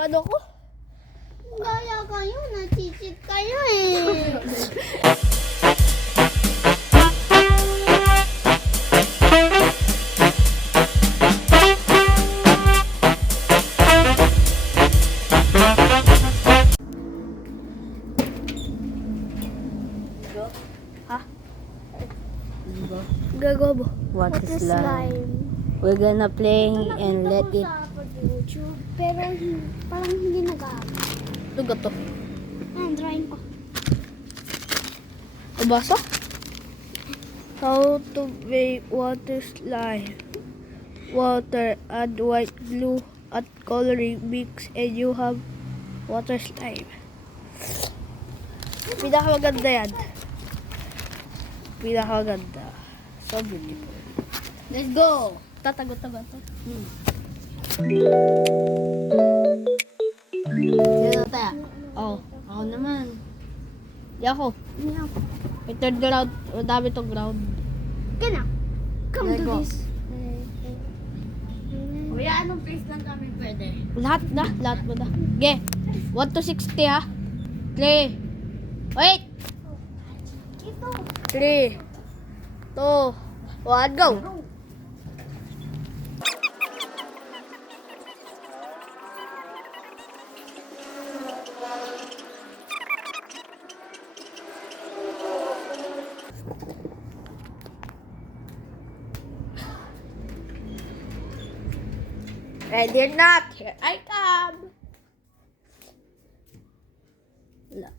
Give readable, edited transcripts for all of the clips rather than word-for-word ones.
paano ko? Gaya kayo, nachichit kayo eh. Ha? Gagobo. What is slime? We're gonna play and let it. YouTube, pero parang hindi nag-aaral. Tuga to. Ayan, drawing ko. Nabasa? How to make water slime. Water, add white glue, add coloring mix, and you have water slime. Pinakamaganda yan. Pinakamaganda. So beautiful. Let's go! Tatagot-tagot to. Sino tayo? Oh, Ako naman. di ako. Hindi ako. May third ground. Madami tong ground. Kaya na. Come Let's to go. this. Kuya, anong place lang kami pwede? Lahat mo na. Okay. 1 to 60 ha. 3. Wait! Ito. 3, 2, 1, go! Ready or not, here I come! Wala.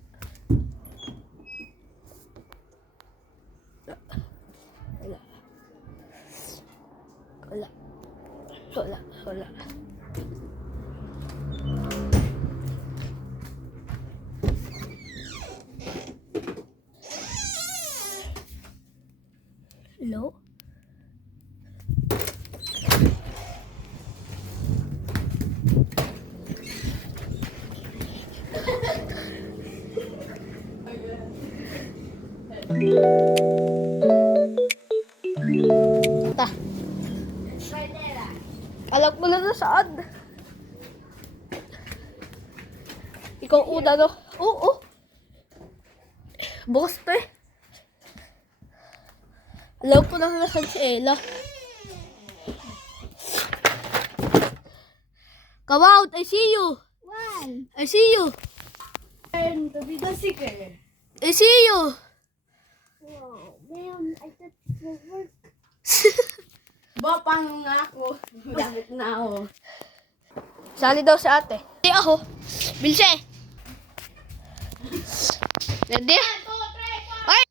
Wala. Wala. Wala. Hello? Ta. Alam ko na saan. Ikaw una, no? Oo. Bukas to eh. Alam ko na saan si Ella. Come out! I see you! One. I see you! And to be the seeker. I see you! Wow. Ngayon, I thought it will work. Ba, paano nga ako? Gamit na ako. Sali daw sa ate. Hindi ako. Bilse! Ready? Ay!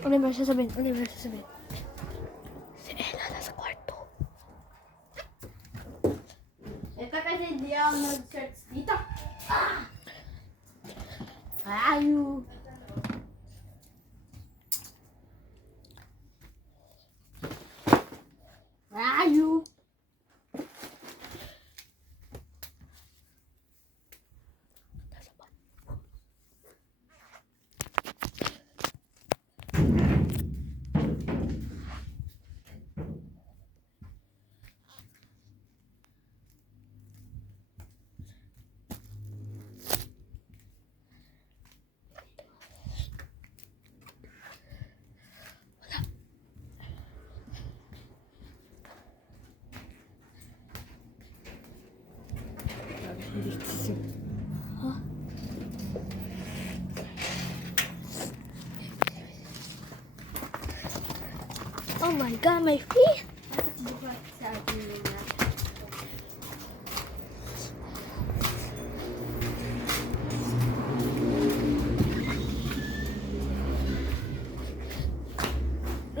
Ano yung sasabihin? Ano yung sasabihin? Si Ella nasa kwarto. Ito kasi hindi ako nag-search dito. Ayu. Ayu. my God, my feet! Bukas sa atin nila.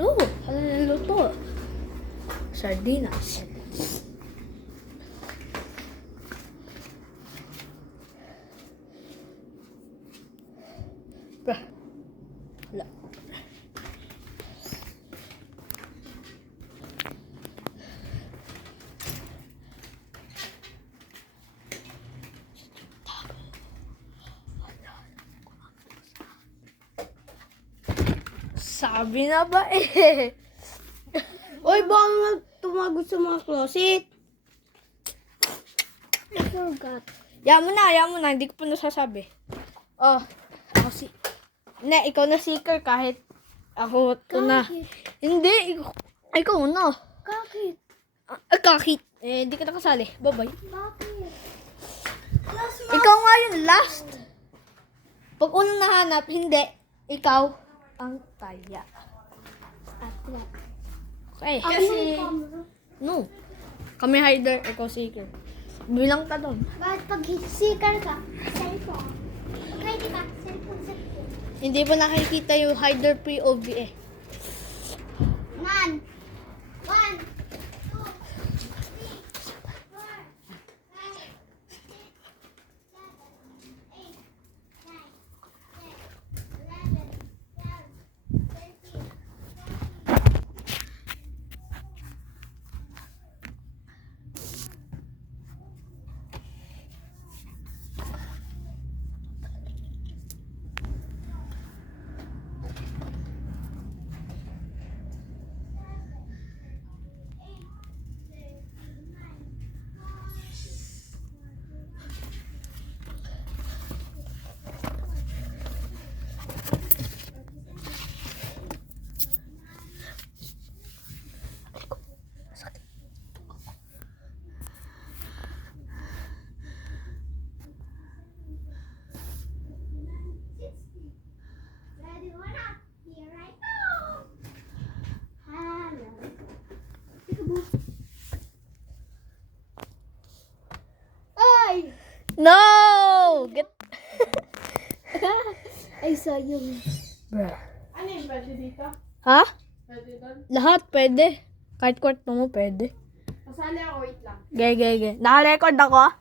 Oh, ano niluto? Sardinas. Bah. Wala. Sabi na ba eh? Uy, baka nga tumagot sa mga closet. I forgot. Yan mo na, hindi ko pa nasasabi. Oh, ako si... Ne, ikaw na seeker kahit ako ito na. Kahit. Hindi, ikaw na. Bakit? Kahit. Eh, hindi ka nakasali. Bye-bye. Bakit? Last month. Ikaw nga yung last. Pag unang nahanap, hindi. Ikaw ang taya. At what? Okay. Kasi... No. Kami hider, ikaw seeker. Bilang ka doon. Bakit pag seeker ka, cellphone. Pag ready ka, cellphone. Hindi pa nakikita yung hider POV eh. One. 1, 2, 3, 4, 5, 6, 7, 8, 9, 10, 11, 12, 13, 14. Ready or not? Here I go. Hello. Peekaboo. Ay! No! Get... I saw you. Bruh. Ano yung pwede dito? Ha? Pwede doon? Lahat pwede. Kahit kwarto mo pwede. Kasali ako, wait lang. Ge. Naka-record ako ah.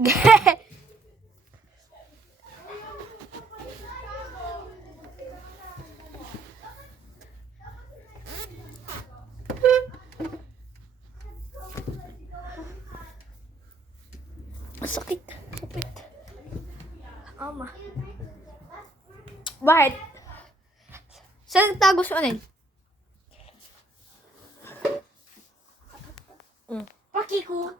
Ge. Sakit. Sakit. Ama. Bakit? Saan tago si Onel? Paki ko.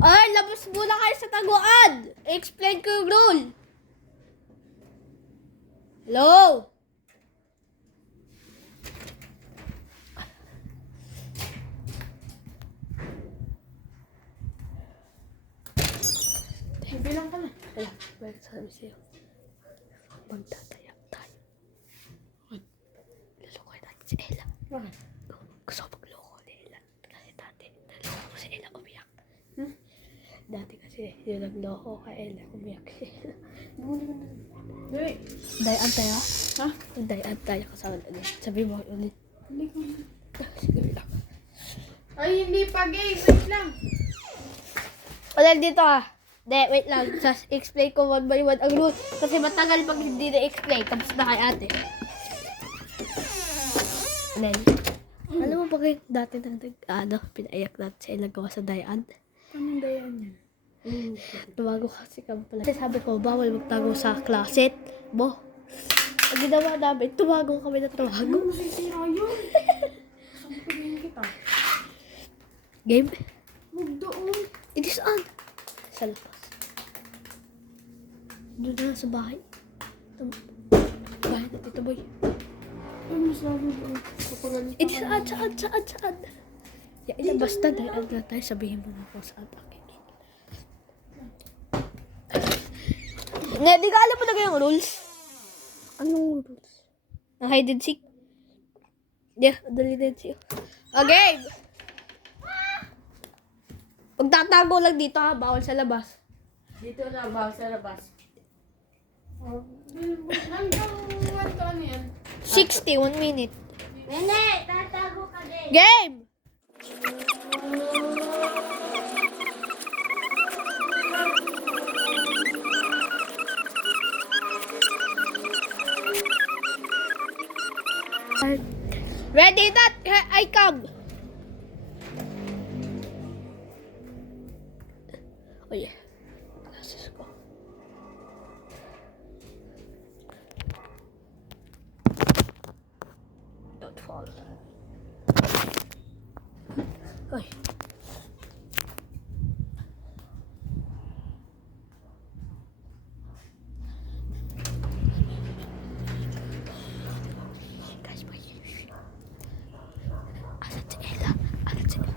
Ay, labas muna kayo sa taguan. Explain ko yung rule. Hello? Bilang ka na. Wala, bakit sabi sa'yo? Magtatayak tayo. Lulukoy natin si Ella. Bakit? Gusto ko magloko ni Ella. Kasi dati, naloko ko si Ella umiyak. Dati kasi, yung nagloko kay Ella, umiyak si Ella. Dali. Dayan tayo. Ha? Dayan tayo kasama ulit. Sabi mo ulit. Hindi ko. Sige lang. Ay, hindi pa gay. Wait lang. Ulit dito ah. De, wait lang. Just explain ko one by one ang rule. Kasi matagal pag hindi na-explain. Tapos na kay ate. Then, alam mo ba kayo dati pinaiyak natin sa ilang gawa sa Dayan? Anong dayan yan? Tumago kasi kami pala. Kasi sabi ko, bawal magtago sa closet. Bo, ang ginawa namin, tumago kami na tumago. Ano masisira yun? Sabihin kita. Game? Huwag doon. It is on. Sa labas. Doon na sa bahay. Bahay na Tito Boy. Ano sabi ko? Kapagalit It is on, saan? Ya, basta dahil tayo sabihin mo na kung saan aking. Hindi, di ka alam mo talaga yung rules. Anong rules? Ang hide and seek. Yeah, dali and seek. Okay. Pagtatago lang dito ha, bawal sa labas. Dito na ba sa labas? Ano yan? 60, 1 minute. Nene, tatago ka din. Game! Ready, that I come. Oh yeah. Glasses ko. Don't fall. Ay. Guys, wait. Asan si Ella? Asan si Ella?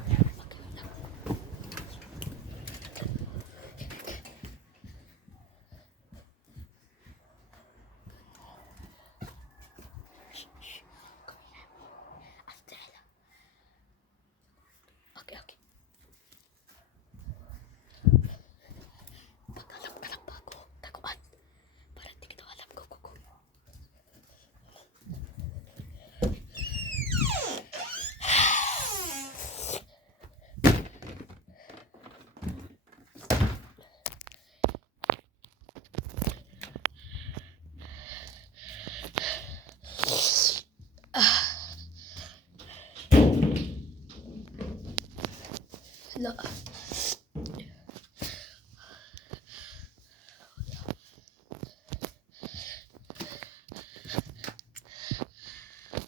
Okay, okay. Pag-alam ka ng bago, taguan. Para hindi kita alam ko. Hala.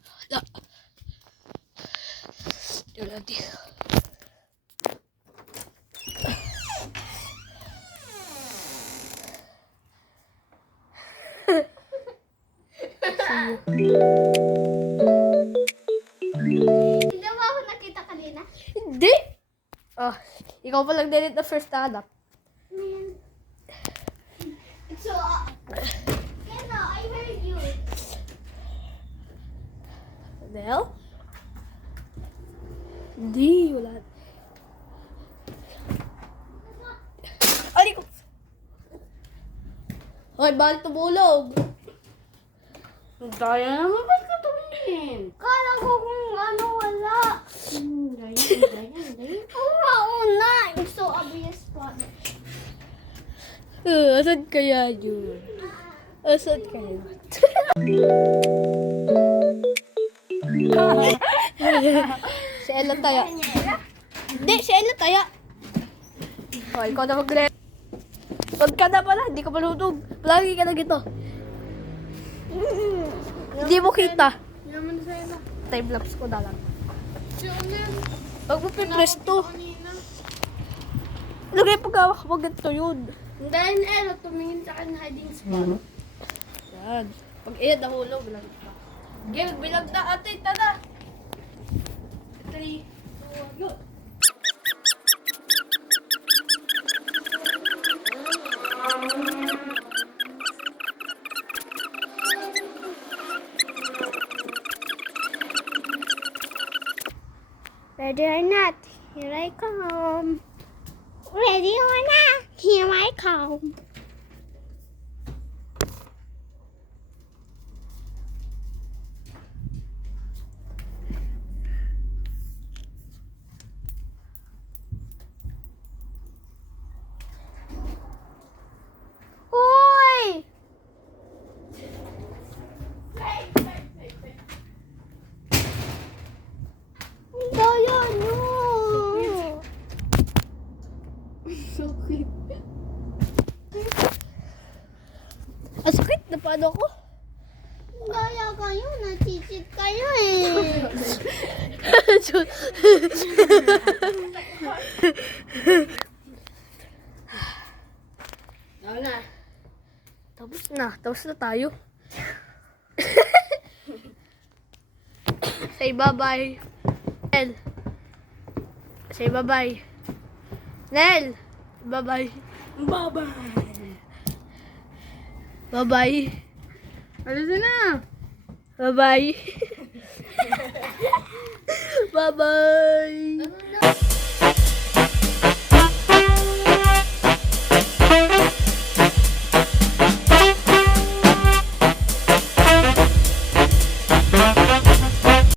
Hala. Hala dito. Hindi mo ako nakita kanina? Hindi! Oh, ikaw pa lang din the first na hanap. Man. So, Keno, I heard you. What the hell? Hindi, wala. Ay, ko. Hoy, bawal tumulog. Daya naman, ba't ka tumingin? Kala ko kung ano wala. Daya. Oo na. It's so obvious spot. Asan kaya yun? Asan kaya? Si Ella taya. Hindi, si Ella taya. Oh, ikaw na mag-re. Huwag ka na pala, hindi ka malutog. Lagi ka na gito. Hindi mo kita. Yaman sa ila. Time-lapse ko na lang. Siyang yan. Pag mo pinress to, Kanina. lagay pag ganito yun. Dahil na Ella, tumingin sa akin hiding spot. Yan. Pag iyan nahulog, lang ka. Okay, magbilang na ate, tada. 3, 2, yun. Ready or not, here I come. Ready or not, here I come. Hoy! Daya nyo! Ang sakit, napano ako? Daya kayo, nachichit kayo eh. Ano na? Tapos na tayo. Say bye-bye. Nel. Say bye-bye. Nel. Bye-bye. Bye-bye. Bye-bye. Alisin na. Bye-bye. Bye-bye.